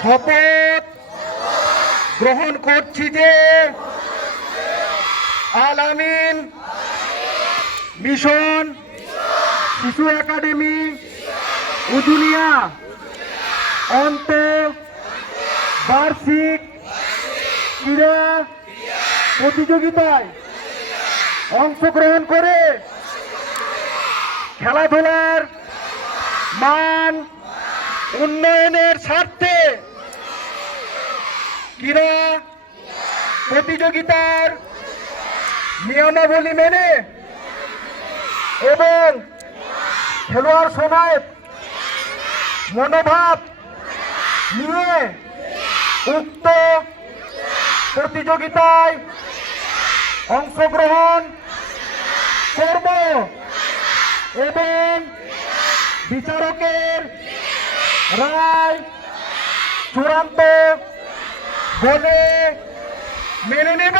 শপথ গ্রহণ করছি যে আল আমিন মিশন শিশু একাডেমি উজুলিয়া অন্ত বার্ষিক ক্রীড়া প্রতিযোগিতায় অংশগ্রহণ করে খেলাধুলার মান উন্নয়নের স্বার্থে ক্রীড়া প্রতিযোগিতার নিয়মাবলী মেনে এবং খেলোয়াড় সমেত মনোভাব নিয়ে উক্ত প্রতিযোগিতায় অংশগ্রহণ করব এবং বিচারকের রায় চূড়ান্ত বলে মেনে নেব।